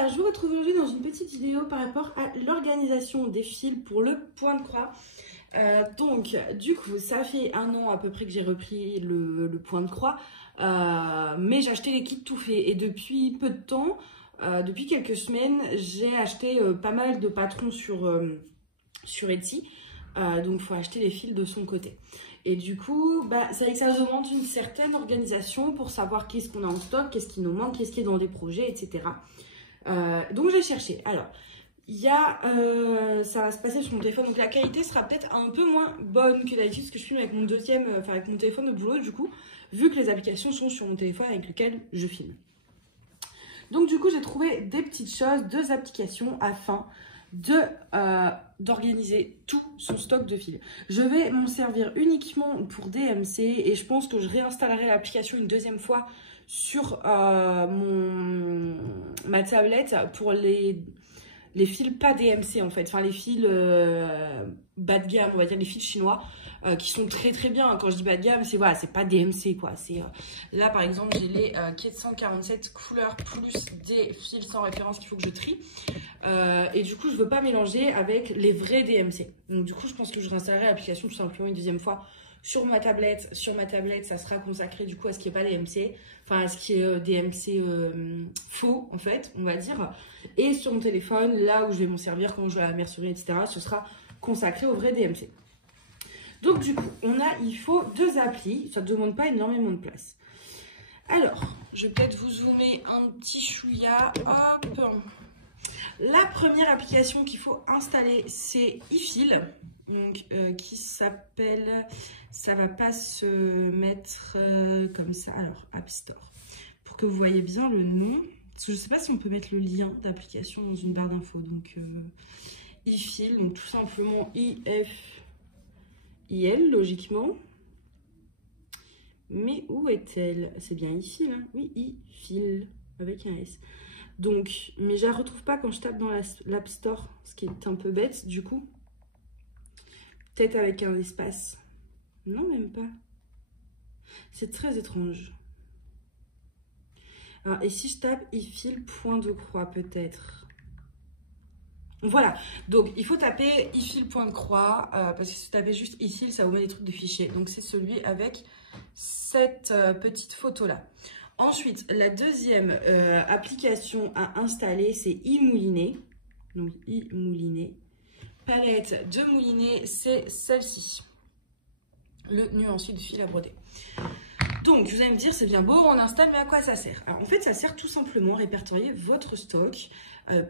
Alors, je vous retrouve aujourd'hui dans une petite vidéo par rapport à l'organisation des fils pour le point de croix. Donc, du coup, ça fait 1 an à peu près que j'ai repris le point de croix, mais j'ai acheté les kits tout faits. Et depuis peu de temps, depuis quelques semaines, j'ai acheté pas mal de patrons sur Etsy. Donc, il faut acheter les fils de son côté. Et du coup, c'est vrai que ça demande une certaine organisation pour savoir qu'est-ce qu'on a en stock, qu'est-ce qui nous manque, qu'est-ce qui est dans des projets, etc. Donc j'ai cherché. Alors, ça va se passer sur mon téléphone, donc la qualité sera peut-être un peu moins bonne que d'habitude, parce que je filme avec mon avec mon téléphone de boulot, du coup, vu que les applications sont sur mon téléphone avec lequel je filme. Donc du coup, j'ai trouvé des petites choses, 2 applications afin d'organiser tout son stock de fils. Je vais m'en servir uniquement pour DMC et je pense que je réinstallerai l'application une 2e fois sur ma tablette pour les fils pas DMC en fait, enfin les fils bas de gamme, on va dire les fils chinois qui sont très très bien. Quand je dis bas de gamme, c'est voilà, c'est pas DMC quoi. C'est là par exemple j'ai les 447 couleurs plus des fils sans référence qu'il faut que je trie et du coup je veux pas mélanger avec les vrais DMC. Donc du coup je pense que je réinstallerai l'application tout simplement une 2e fois sur ma tablette. Sur ma tablette, ça sera consacré du coup à ce qui est pas DMC, enfin à ce qui est DMC faux en fait, on va dire. Et sur mon téléphone, là où je vais m'en servir quand je vais à la mercerie, etc., ce sera consacré au vrai DMC. Donc du coup, il faut 2 applis, ça ne demande pas énormément de place. Alors, je vais peut-être vous zoomer un petit chouïa. Hop. La première application qu'il faut installer, c'est iFil. Donc, qui s'appelle, ça va pas se mettre comme ça, alors App Store, pour que vous voyez bien le nom, parce que je sais pas si on peut mettre le lien d'application dans une barre d'infos. Donc iFil, donc tout simplement IFIL logiquement, mais où est-elle? C'est bien iFil, hein? Oui, iFil avec un S. Donc, mais je la retrouve pas quand je tape dans l'App Store, ce qui est un peu bête du coup. Peut-être avec un espace. Non, même pas. C'est très étrange. Alors, et si je tape iFil point de croix, peut-être. Voilà. Donc, il faut taper iFil point de croix. Parce que si vous tapez juste iFil, ça vous met des trucs de fichiers. Donc, c'est celui avec cette petite photo-là. Ensuite, la 2e application à installer, c'est iMoulinet. Donc, iMoulinet. Palette de moulinet, c'est celle-ci, le nuancier de fil à broder. Donc vous allez me dire, c'est bien beau, on installe, mais à quoi ça sert? Alors en fait, ça sert tout simplement à répertorier votre stock.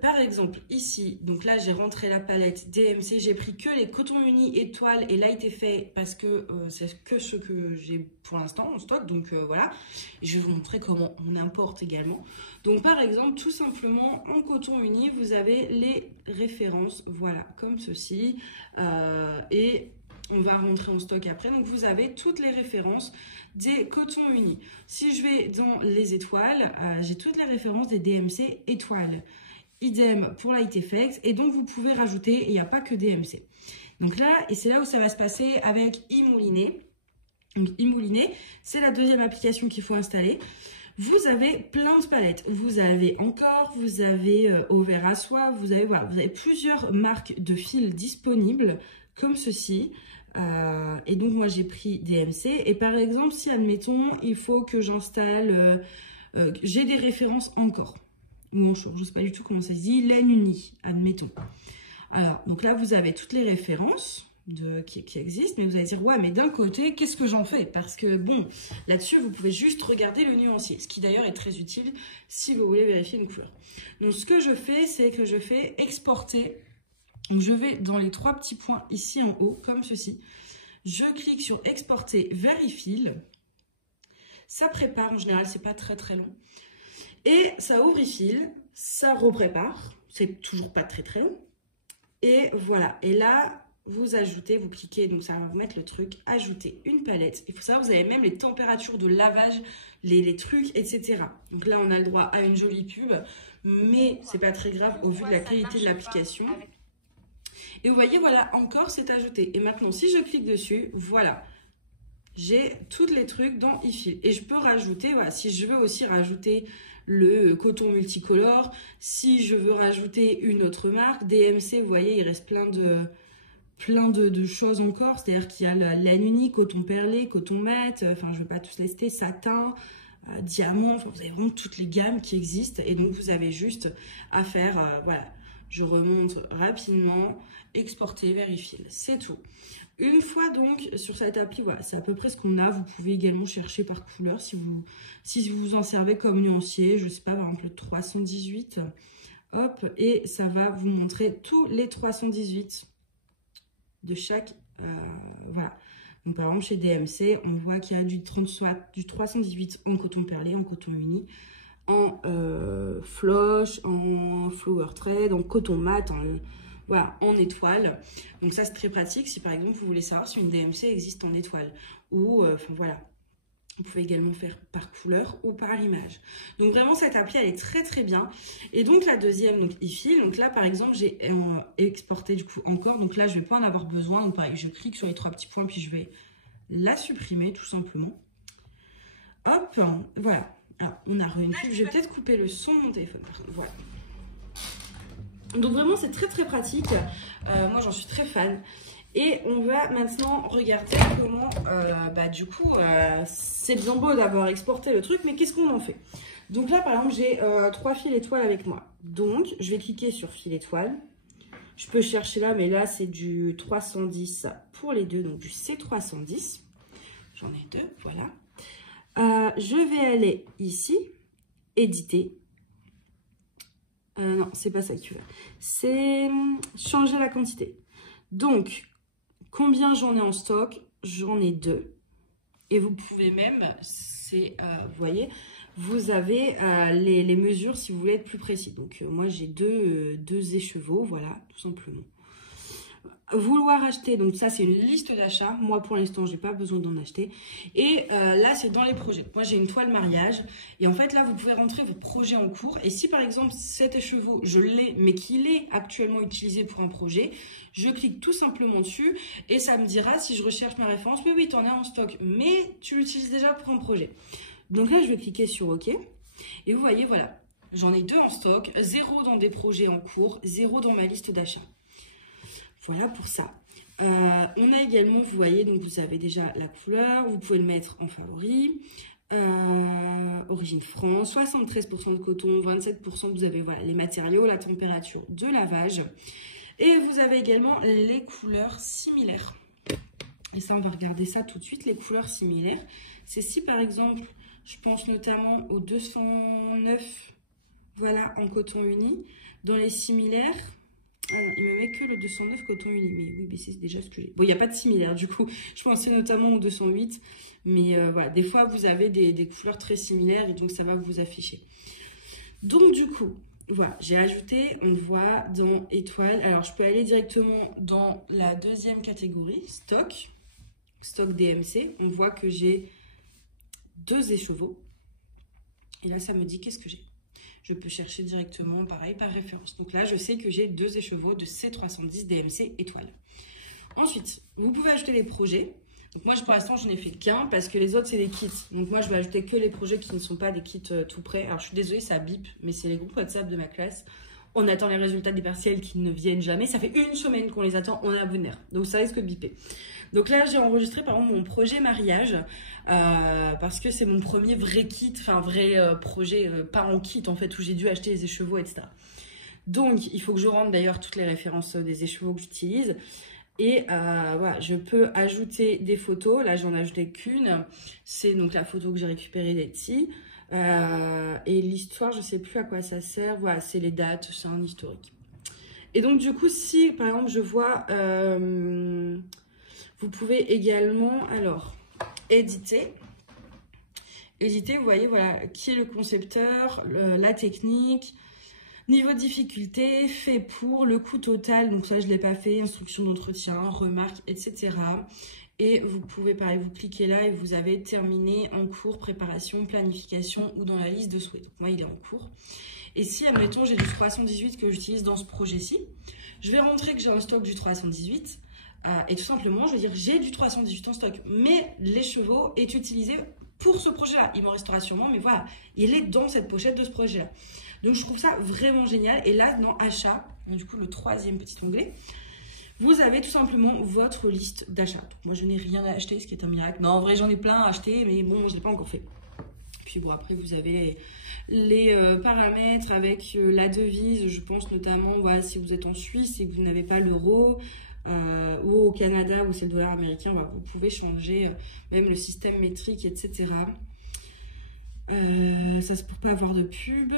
Par exemple ici, donc là j'ai rentré la palette DMC, j'ai pris que les cotons unis, étoiles et light effet parce que c'est que ce que j'ai pour l'instant en stock. Donc voilà, et je vais vous montrer comment on importe également. Donc par exemple, tout simplement en coton uni, vous avez les références, voilà, comme ceci, et on va rentrer en stock après. Donc vous avez toutes les références des cotons unis. Si je vais dans les étoiles, j'ai toutes les références des DMC étoiles. Idem pour Light Effects. Et donc vous pouvez rajouter, il n'y a pas que DMC. Donc là, et c'est là où ça va se passer avec iMoulinet. Donc iMoulinet, c'est la 2e application qu'il faut installer. Vous avez plein de palettes. Vous avez Encore, vous avez Over à Soie, vous avez plusieurs marques de fils disponibles comme ceci. Et donc moi j'ai pris DMC. Et par exemple, si admettons, il faut que j'installe, j'ai des références Encore. Ou Onshore, je ne sais pas du tout comment ça se dit, laine unie, admettons. Alors, donc là, vous avez toutes les références qui existent, mais vous allez dire, ouais, mais d'un côté, qu'est-ce que j'en fais? Parce que, bon, là-dessus, vous pouvez juste regarder le nuancier, ce qui d'ailleurs est très utile si vous voulez vérifier une couleur. Donc, ce que je fais, c'est que je fais exporter. Donc, je vais dans les 3 petits points ici en haut, comme ceci. Je clique sur exporter vers iFil. Ça prépare, en général, c'est pas très très long. Et ça ouvre iFil, ça reprépare, c'est toujours pas très très long. Et voilà, et là, vous ajoutez, vous cliquez, donc ça va vous mettre le truc, ajouter une palette. Il faut savoir, vous avez même les températures de lavage, les trucs, etc. Donc là, on a le droit à une jolie pub, mais c'est pas très grave au vu de la qualité de l'application. Et vous voyez, voilà, Encore, c'est ajouté. Et maintenant, si je clique dessus, voilà. J'ai tous les trucs dans iFil. Et je peux rajouter, voilà, si je veux aussi rajouter le coton multicolore. Si je veux rajouter une autre marque, DMC, vous voyez, il reste plein de choses encore. C'est-à-dire qu'il y a la laine unie, coton perlé, coton mat, enfin je ne vais pas tous lister, satin, diamant, enfin vous avez vraiment toutes les gammes qui existent. Et donc vous avez juste à faire, voilà, je remonte rapidement, exporter, vérifier, c'est tout. Une fois donc sur cette appli, voilà, c'est à peu près ce qu'on a. Vous pouvez également chercher par couleur si vous en servez comme nuancier. Je sais pas, par exemple le 318. Hop, et ça va vous montrer tous les 318 de chaque. Voilà. Donc par exemple chez DMC, on voit qu'il y a du 318 en coton perlé, en coton uni, en floche, en flower thread, en coton mat, voilà, en étoile. Donc ça c'est très pratique si par exemple vous voulez savoir si une DMC existe en étoile. Ou enfin voilà, vous pouvez également faire par couleur ou par image. Donc vraiment cette appli elle est très très bien. Et donc la deuxième, donc iFeel, donc là par exemple j'ai exporté du coup encore. Donc là je vais pas en avoir besoin. Donc pareil, je clique sur les 3 petits points puis je vais la supprimer tout simplement. Hop, voilà. Alors on a une pub, je vais peut-être couper le son de mon téléphone. Voilà. Donc vraiment c'est très très pratique, moi j'en suis très fan. Et on va maintenant regarder comment, du coup, c'est bien beau d'avoir exporté le truc, mais qu'est-ce qu'on en fait? Donc là par exemple j'ai 3 fils étoiles avec moi. Donc je vais cliquer sur fil étoile. Je peux chercher là, mais là c'est du 310 pour les deux, donc du C310. J'en ai deux, voilà. Je vais aller ici, éditer. Non, c'est pas ça qu'il veut. C'est changer la quantité. Donc, combien j'en ai en stock? J'en ai 2. Et vous pouvez même, vous voyez, vous avez les mesures si vous voulez être plus précis. Donc, moi, j'ai deux écheveaux, voilà, tout simplement. Vouloir acheter, donc ça c'est une liste d'achat. Moi pour l'instant j'ai pas besoin d'en acheter. Et là c'est dans les projets. Moi j'ai une toile mariage et en fait là vous pouvez rentrer vos projets en cours. Et si par exemple cet écheveau je l'ai mais qu'il est actuellement utilisé pour un projet, je clique tout simplement dessus et ça me dira si je recherche ma référence, mais oui t'en as en stock mais tu l'utilises déjà pour un projet. Donc là je vais cliquer sur OK et vous voyez voilà, j'en ai 2 en stock, 0 dans des projets en cours, 0 dans ma liste d'achat. Voilà pour ça. On a également, vous voyez, donc vous avez déjà la couleur. Vous pouvez le mettre en favori. Origine France, 73% de coton, 27%, vous avez voilà, les matériaux, la température de lavage. Et vous avez également les couleurs similaires. Et ça, on va regarder ça tout de suite, les couleurs similaires. C'est si par exemple, je pense notamment au 209, voilà, en coton uni. Dans les similaires... Ah non, il me met que le 209 coton uni, mais oui, mais c'est déjà ce que j'ai. Bon, il n'y a pas de similaire, du coup, je pensais notamment au 208, mais voilà, des fois, vous avez des couleurs très similaires et donc ça va vous afficher. Donc, du coup, voilà, j'ai ajouté, on le voit, dans étoile. Alors, je peux aller directement dans la deuxième catégorie, stock DMC. On voit que j'ai 2 écheveaux. Et là, ça me dit qu'est-ce que j'ai. Je peux chercher directement, pareil, par référence. Donc là, je sais que j'ai 2 écheveaux de C310 DMC étoile. Ensuite, vous pouvez ajouter les projets. Donc moi, pour l'instant, je n'ai fait qu'un parce que les autres, c'est des kits. Donc moi, je vais ajouter que les projets qui ne sont pas des kits tout prêts. Alors, je suis désolée, ça bip, mais c'est les groupes WhatsApp de ma classe. On attend les résultats des partiels qui ne viennent jamais. Ça fait 1 semaine qu'on les attend, on est à bout de nerfs. Donc ça risque de biper. Donc là, j'ai enregistré par exemple mon projet mariage parce que c'est mon premier vrai kit, enfin vrai projet, pas en kit en fait, où j'ai dû acheter les écheveaux, etc. Donc, il faut que je rentre d'ailleurs toutes les références des écheveaux que j'utilise. Et voilà, je peux ajouter des photos. Là, j'en ai ajouté qu'une. C'est donc la photo que j'ai récupérée d'Etsy. Et l'histoire, je sais plus à quoi ça sert. Voilà, c'est les dates, c'est un historique. Et donc, du coup, si par exemple, je vois... vous pouvez également, alors, éditer. Éditer, vous voyez, voilà, qui est le concepteur, la technique, niveau de difficulté, fait pour, le coût total, donc ça, je ne l'ai pas fait, instruction d'entretien, remarques, etc. Et vous pouvez, pareil, vous cliquez là et vous avez terminé, en cours, préparation, planification ou dans la liste de souhaits. Donc, moi, il est en cours. Et si, admettons, j'ai du 318 que j'utilise dans ce projet-ci, je vais rentrer que j'ai un stock du 318. Et tout simplement, je veux dire, j'ai du 318 en stock, mais l'écheveau est utilisé pour ce projet-là. Il m'en restera sûrement, mais voilà, il est dans cette pochette de ce projet-là. Donc, je trouve ça vraiment génial. Et là, dans achat, du coup, le troisième petit onglet, vous avez tout simplement votre liste d'achat. Moi, je n'ai rien à acheter, ce qui est un miracle. Non, en vrai, j'en ai plein à acheter, mais bon, je ne l'ai pas encore fait. Puis bon, après, vous avez les paramètres avec la devise. Je pense notamment, voilà, si vous êtes en Suisse et que vous n'avez pas l'euro, ou au Canada où c'est le dollar américain, bah, vous pouvez changer même le système métrique, etc. Ça c'est pour pas avoir de pub.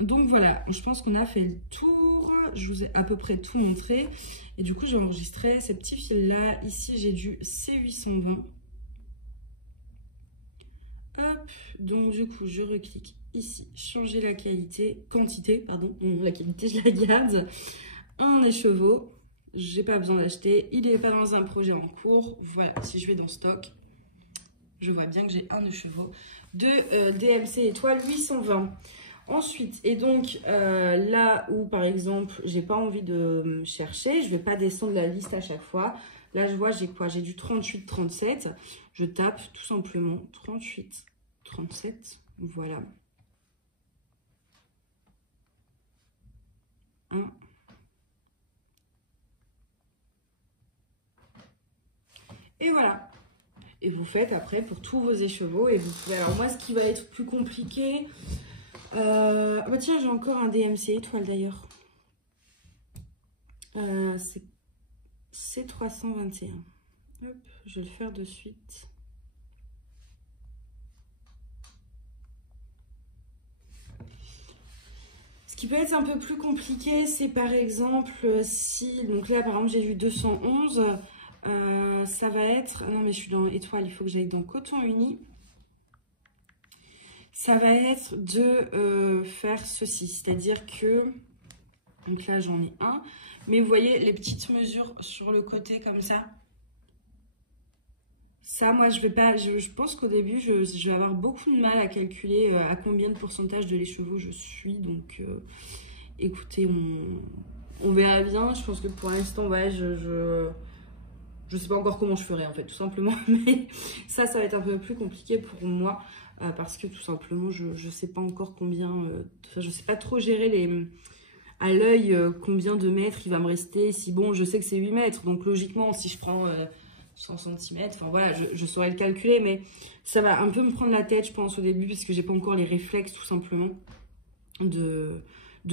Donc voilà, je pense qu'on a fait le tour. Je vous ai à peu près tout montré. Et du coup, j'ai enregistré ces petits fils-là. Ici, j'ai du C820. Hop, donc du coup, je reclique ici, changer la quantité, pardon. La qualité, je la garde. Un écheveau. J'ai pas besoin d'acheter. Il n'est pas dans un projet en cours. Voilà, si je vais dans stock, je vois bien que j'ai un écheveau de DMC étoile 820. Ensuite, et donc là où par exemple, j'ai pas envie de chercher, je vais pas descendre la liste à chaque fois. Là, je vois, j'ai quoi? J'ai du 38, 37. Je tape tout simplement 38, 37. Voilà. 1. Et voilà. Et vous faites après pour tous vos écheveaux. Et vous pouvez. Alors, moi, ce qui va être plus compliqué. Bah tiens, j'ai encore un DMC étoile d'ailleurs. C'est C321. Hop, je vais le faire de suite. Ce qui peut être un peu plus compliqué, c'est par exemple si, donc là par exemple j'ai du 211, ça va être, non mais je suis dans étoile, il faut que j'aille dans coton uni. Ça va être de faire ceci, c'est-à-dire que, donc là j'en ai un, mais vous voyez les petites mesures sur le côté comme ça. Ça, moi, je vais pas. Je pense qu'au début, je vais avoir beaucoup de mal à calculer à combien de pourcentage de l'écheveau je suis. Donc, écoutez, on verra bien. Je pense que pour l'instant, ouais, je sais pas encore comment je ferai, en fait, tout simplement. Mais ça va être un peu plus compliqué pour moi parce que tout simplement, je sais pas encore combien. Je sais pas trop gérer à l'œil combien de mètres il va me rester. Si bon, je sais que c'est 8 mètres. Donc, logiquement, si je prends 100 cm, enfin voilà, je saurais le calculer, mais ça va un peu me prendre la tête, je pense, au début, parce que j'ai pas encore les réflexes, tout simplement, de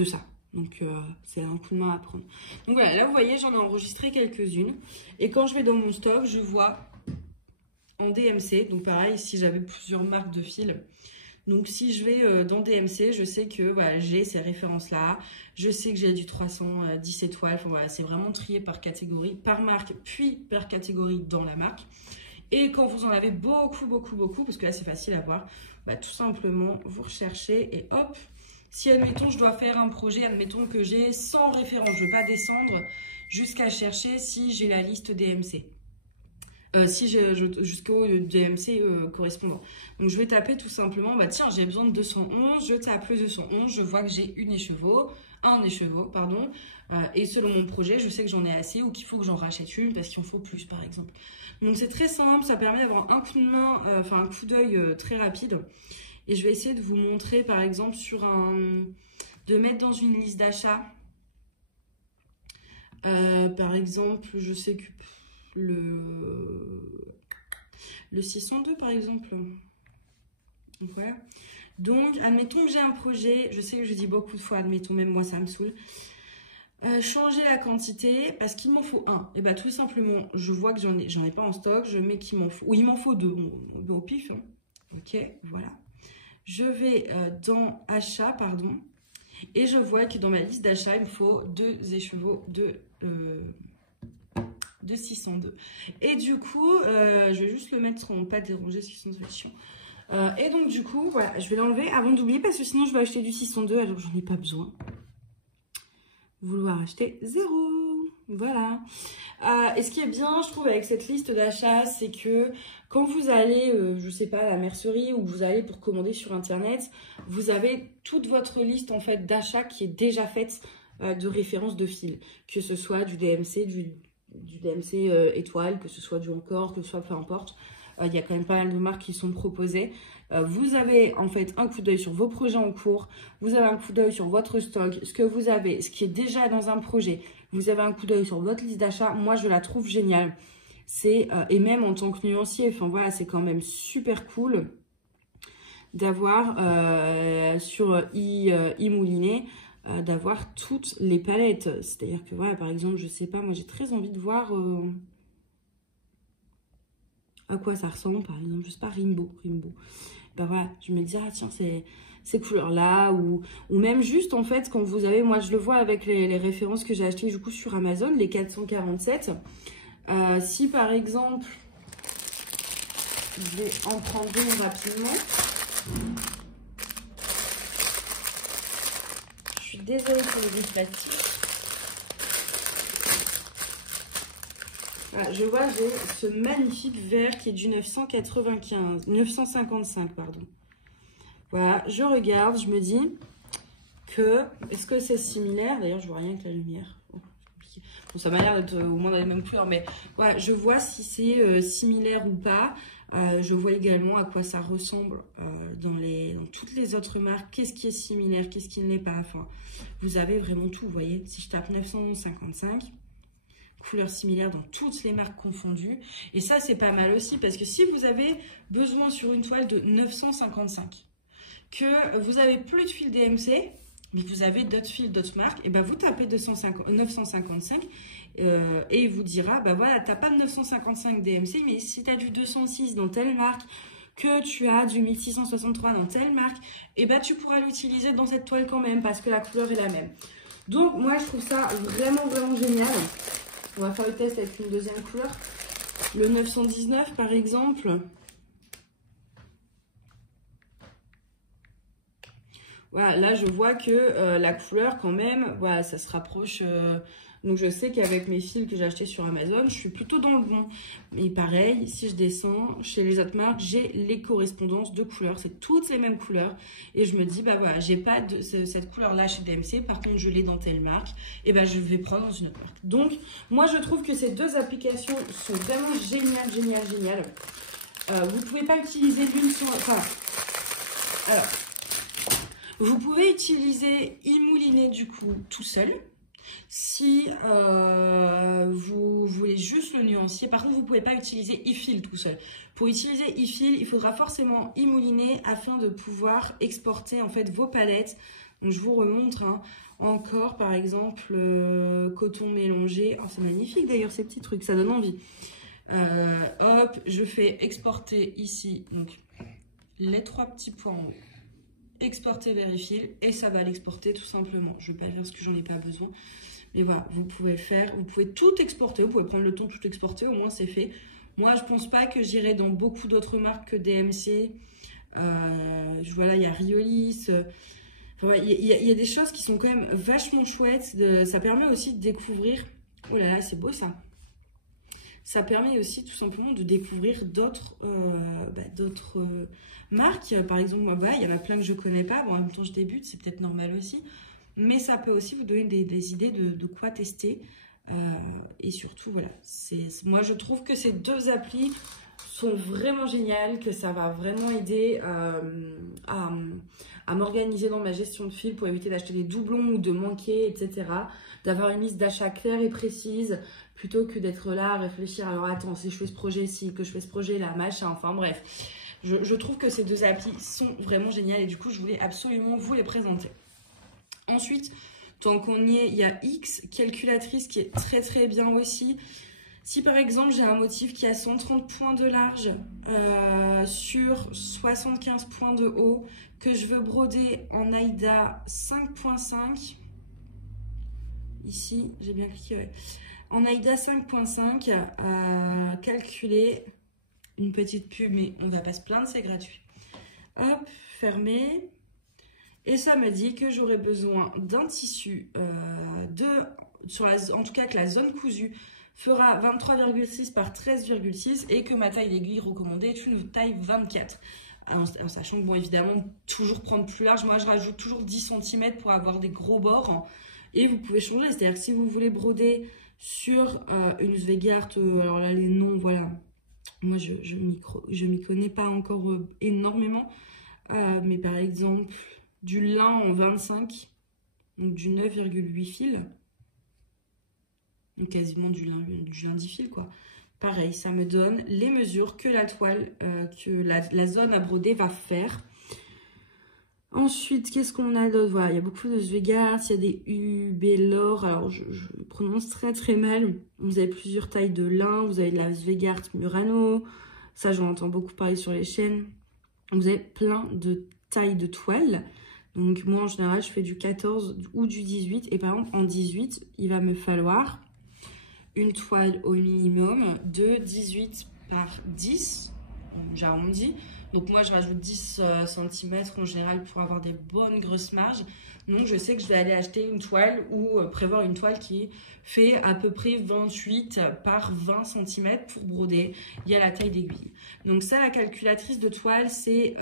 ça. Donc, c'est un coup de main à prendre. Donc voilà, là, vous voyez, j'en ai enregistré quelques-unes. Et quand je vais dans mon stock, je vois en DMC, donc pareil, si j'avais plusieurs marques de fils. Donc, si je vais dans DMC, je sais que voilà, j'ai ces références-là. Je sais que j'ai du 310 étoiles. Enfin, voilà, c'est vraiment trié par catégorie, par marque, puis par catégorie dans la marque. Et quand vous en avez beaucoup, parce que là, c'est facile à voir, bah, tout simplement, vous recherchez et hop. Si, admettons, je dois faire un projet, admettons que j'ai 100 références. Je ne vais pas descendre jusqu'à chercher si j'ai la liste DMC. Si j'ai jusqu'au DMC correspondant. Donc je vais taper tout simplement, bah tiens, j'ai besoin de 211, je tape le 211, je vois que j'ai un écheveau, pardon, et selon mon projet, je sais que j'en ai assez ou qu'il faut que j'en rachète une parce qu'il en faut plus par exemple. Donc c'est très simple, ça permet d'avoir un coup de main, enfin un coup d'œil très rapide. Et je vais essayer de vous montrer par exemple de mettre dans une liste d'achat, par exemple, je sais que le 602 par exemple. Donc voilà. Donc admettons que j'ai un projet, je sais que je dis beaucoup de fois admettons, même moi ça me saoule. Changer la quantité parce qu'il m'en faut un. Et bah tout simplement, je vois que j'en ai pas en stock, je mets qu'il m'en faut, ou il m'en faut deux, bon, au pif. Hein. Ok, voilà. Je vais dans achat, pardon, et je vois que dans ma liste d'achat, il me faut deux écheveaux de 602. Et du coup, je vais juste le mettre en pas déranger, parce qu'ils sont chiants. Et donc du coup, voilà, je vais l'enlever avant d'oublier, parce que sinon je vais acheter du 602, alors j'en ai pas besoin. Vouloir acheter 0. Voilà. Et ce qui est bien, je trouve, avec cette liste d'achat, c'est que quand vous allez, je sais pas, à la mercerie ou vous allez pour commander sur Internet, vous avez toute votre liste en fait d'achat qui est déjà faite de références de fils. Que ce soit du DMC, du DMC étoile, que ce soit du encore, que ce soit peu importe. Il y a quand même pas mal de marques qui sont proposées. Vous avez en fait un coup d'œil sur vos projets en cours, vous avez un coup d'œil sur votre stock, ce que vous avez, ce qui est déjà dans un projet, vous avez un coup d'œil sur votre liste d'achat. Moi, je la trouve géniale. Et même en tant que nuancier, enfin voilà, c'est quand même super cool d'avoir sur e-moulinet, d'avoir toutes les palettes. C'est-à-dire que voilà, par exemple, je sais pas, moi j'ai très envie de voir à quoi ça ressemble, par exemple, je sais pas, Rainbow. Ben voilà, je me dis, ah tiens, ces couleurs-là, ou même juste, en fait, quand vous avez, moi je le vois avec les références que j'ai achetées du coup sur Amazon, les 447. Si par exemple, je vais en prendre une rapidement. Je suis désolée pour le plastique. Voilà, je vois, j'ai ce magnifique vert qui est du 955, pardon. Voilà, je regarde, je me dis que, est-ce que c'est similaire? D'ailleurs, je vois rien avec la lumière. Bon, ça m'a l'air d'être au moins dans les mêmes couleurs, mais voilà, je vois si c'est similaire ou pas. Je vois également à quoi ça ressemble dans toutes les autres marques. Qu'est-ce qui est similaire, qu'est-ce qui ne l'est pas. Enfin, vous avez vraiment tout, vous voyez. Si je tape 955, couleurs similaires dans toutes les marques confondues. Et ça, c'est pas mal aussi, parce que si vous avez besoin sur une toile de 955, que vous avez plus de fil DMC, mais que vous avez d'autres fils, d'autres marques, et ben vous tapez 955 et il vous dira, bah voilà, t'as pas de 955 DMC, mais si tu as du 206 dans telle marque, que tu as du 1663 dans telle marque, et ben tu pourras l'utiliser dans cette toile quand même, parce que la couleur est la même. Donc moi je trouve ça vraiment génial. On va faire le test avec une deuxième couleur. Le 919 par exemple. Voilà, là je vois que la couleur quand même, voilà, ça se rapproche. Donc je sais qu'avec mes fils que j'ai achetés sur Amazon, je suis plutôt dans le bon. Mais pareil, si je descends chez les autres marques, j'ai les correspondances de couleurs. C'est toutes les mêmes couleurs. Et je me dis, bah voilà, j'ai pas cette couleur-là chez DMC. Par contre, je l'ai dans telle marque. Et ben je vais prendre dans une autre marque. Donc, moi je trouve que ces deux applications sont vraiment géniales. Vous pouvez pas utiliser l'une sans... Enfin, alors... Vous pouvez utiliser e-moulinet du coup tout seul si vous voulez juste le nuancier. Par contre, vous ne pouvez pas utiliser e-fil tout seul. Pour utiliser e-fil, il faudra forcément e-moulinet afin de pouvoir exporter en fait vos palettes. Donc, je vous remontre encore par exemple coton mélangé. Oh, c'est magnifique d'ailleurs ces petits trucs, ça donne envie. Hop, je fais exporter ici donc les trois petits points en haut. Exporter vers e-fil et ça va l'exporter tout simplement. Je ne vais pas dire parce que j'en ai pas besoin. Mais voilà, vous pouvez le faire. Vous pouvez tout exporter. Vous pouvez prendre le temps de tout exporter. Au moins, c'est fait. Moi, je pense pas que j'irai dans beaucoup d'autres marques que DMC. Voilà, il y a Riolis. Il y a des choses qui sont quand même vachement chouettes. Ça permet aussi de découvrir... Oh là là, c'est beau ça. Ça permet aussi tout simplement de découvrir d'autres marques. Par exemple, moi, il y en a plein que je ne connais pas. Bon, en même temps, je débute, c'est peut-être normal aussi. Mais ça peut aussi vous donner des idées de quoi tester. Et surtout, voilà. Moi, je trouve que ces deux applis sont vraiment géniales, que ça va vraiment aider à m'organiser dans ma gestion de fil pour éviter d'acheter des doublons ou de manquer, etc. D'avoir une liste d'achat claire et précise plutôt que d'être là à réfléchir. Alors attends, si je fais ce projet-ci, que je fais ce projet-là, machin, enfin bref. Je trouve que ces deux applis sont vraiment géniales et du coup, je voulais absolument vous les présenter. Ensuite, tant qu'on y est, il y a X, calculatrice qui est très bien aussi. Si par exemple, j'ai un motif qui a 130 points de large sur 75 points de haut, que je veux broder en Aïda 5.5, ici, j'ai bien cliqué, ouais. En Aïda 5.5, calculer une petite pub, mais on va pas se plaindre, c'est gratuit. Hop, fermé. Et ça me dit que j'aurais besoin d'un tissu en tout cas que la zone cousue fera 23,6 par 13,6 et que ma taille d'aiguille recommandée est une taille 24. En sachant que, bon, évidemment, toujours prendre plus large. Moi, je rajoute toujours 10 cm pour avoir des gros bords. Et vous pouvez changer. C'est-à-dire que si vous voulez broder sur une Svegart, alors là, les noms, voilà. Moi, je m'y connais pas encore énormément. Mais par exemple, du lin en 25, donc du 9,8 fils. Donc quasiment du lin 10 fils, quoi. Pareil, ça me donne les mesures que la toile, que la zone à broder va faire. Ensuite, qu'est-ce qu'on a d'autre? Voilà, il y a beaucoup de Zweigart, il y a des Ubelor. Alors, je prononce très très mal. Vous avez plusieurs tailles de lin. Vous avez de la Zweigart Murano. Ça, j'en entends beaucoup parler sur les chaînes. Vous avez plein de tailles de toile. Donc, moi, en général, je fais du 14 ou du 18. Et par exemple, en 18, il va me falloir une toile au minimum de 18 par 10. J'arrondis. Donc moi, je rajoute 10 cm en général pour avoir des bonnes grosses marges. Donc je sais que je vais aller acheter une toile ou prévoir une toile qui fait à peu près 28 par 20 cm pour broder. Il y a la taille d'aiguille. Donc ça, la calculatrice de toile, c'est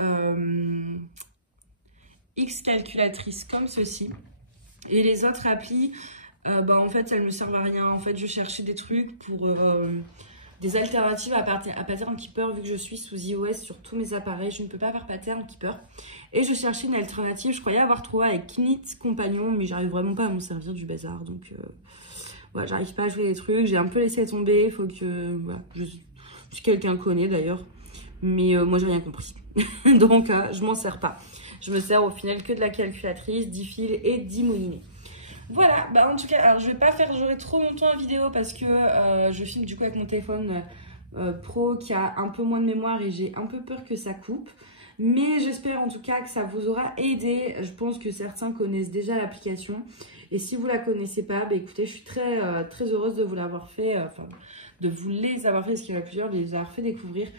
X calculatrice comme ceci. Et les autres applis, en fait, elles ne me servent à rien. En fait, je cherchais des trucs pour... des alternatives à Pattern Keeper, vu que je suis sous iOS sur tous mes appareils, je ne peux pas faire Pattern Keeper. Et je cherchais une alternative, je croyais avoir trouvé avec Knit Compagnon, mais j'arrive vraiment pas à m'en servir du bazar. Donc voilà, j'arrive pas à jouer des trucs, j'ai un peu laissé tomber, il faut que... Voilà, si quelqu'un connaît d'ailleurs, mais moi j'ai rien compris. Donc je m'en sers pas. Je me sers au final que de la calculatrice, 10 fils et 10 moulinets. Voilà, en tout cas, alors je vais pas faire durer trop longtemps la vidéo parce que je filme du coup avec mon téléphone pro qui a un peu moins de mémoire et j'ai un peu peur que ça coupe. Mais j'espère en tout cas que ça vous aura aidé. Je pense que certains connaissent déjà l'application. Et si vous la connaissez pas, écoutez, je suis très heureuse de vous l'avoir fait, de vous les avoir fait, parce qu'il y en a plusieurs, de les avoir fait découvrir.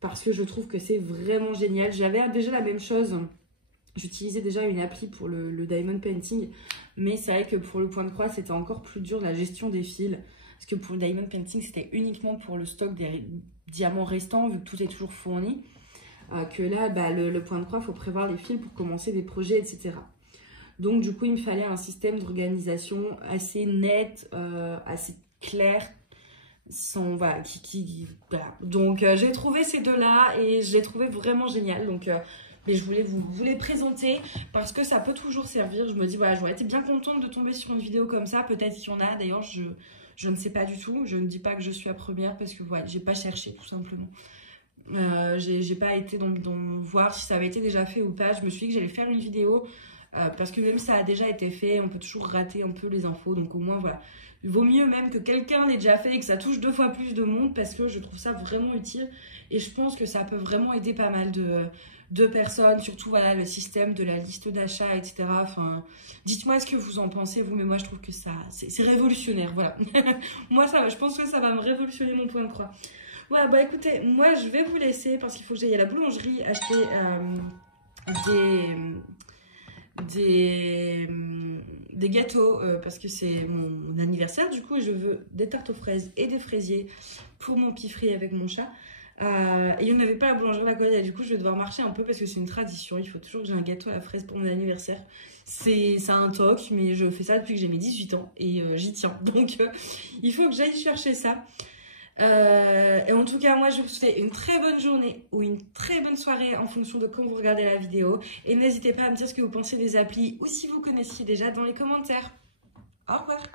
Parce que je trouve que c'est vraiment génial. J'avais déjà la même chose. J'utilisais déjà une appli pour le diamond painting, mais c'est vrai que pour le point de croix, c'était encore plus dur la gestion des fils. Parce que pour le diamond painting, c'était uniquement pour le stock des diamants restants, vu que tout est toujours fourni. Que là, le point de croix, il faut prévoir les fils pour commencer des projets, etc. Donc du coup, il me fallait un système d'organisation assez net, assez clair. Voilà. Donc j'ai trouvé ces deux-là et je les trouvais vraiment géniales. Donc... mais je voulais vous les présenter parce que ça peut toujours servir. Je me dis, voilà, j'aurais été bien contente de tomber sur une vidéo comme ça. Peut-être qu'il y en a. D'ailleurs, je ne sais pas du tout. Je ne dis pas que je suis la première parce que voilà, j'ai pas cherché tout simplement. J'ai pas été dans voir si ça avait été déjà fait ou pas. Je me suis dit que j'allais faire une vidéo parce que même si ça a déjà été fait, on peut toujours rater un peu les infos. Donc au moins, voilà. Il vaut mieux même que quelqu'un l'ait déjà fait et que ça touche 2 fois plus de monde parce que je trouve ça vraiment utile. Et je pense que ça peut vraiment aider pas mal de personnes, surtout voilà le système de la liste d'achat, etc. Enfin, dites-moi ce que vous en pensez vous, mais moi je trouve que ça c'est révolutionnaire, voilà. Moi je pense que ça va me révolutionner mon point de croix. Voilà, écoutez, moi je vais vous laisser parce qu'il faut que j'aille à la boulangerie acheter des gâteaux parce que c'est mon anniversaire du coup et je veux des tartes aux fraises et des fraisiers pour mon pifri avec mon chat. Et il n'y en avait pas à la boulangerie à la côté, du coup je vais devoir marcher un peu parce que c'est une tradition, il faut toujours que j'ai un gâteau à la fraise pour mon anniversaire. C'est un toc, mais je fais ça depuis que j'ai mes 18 ans et j'y tiens, donc il faut que j'aille chercher ça. Et en tout cas moi je vous souhaite une très bonne journée ou une très bonne soirée en fonction de quand vous regardez la vidéo et n'hésitez pas à me dire ce que vous pensez des applis ou si vous connaissiez déjà dans les commentaires. Au revoir.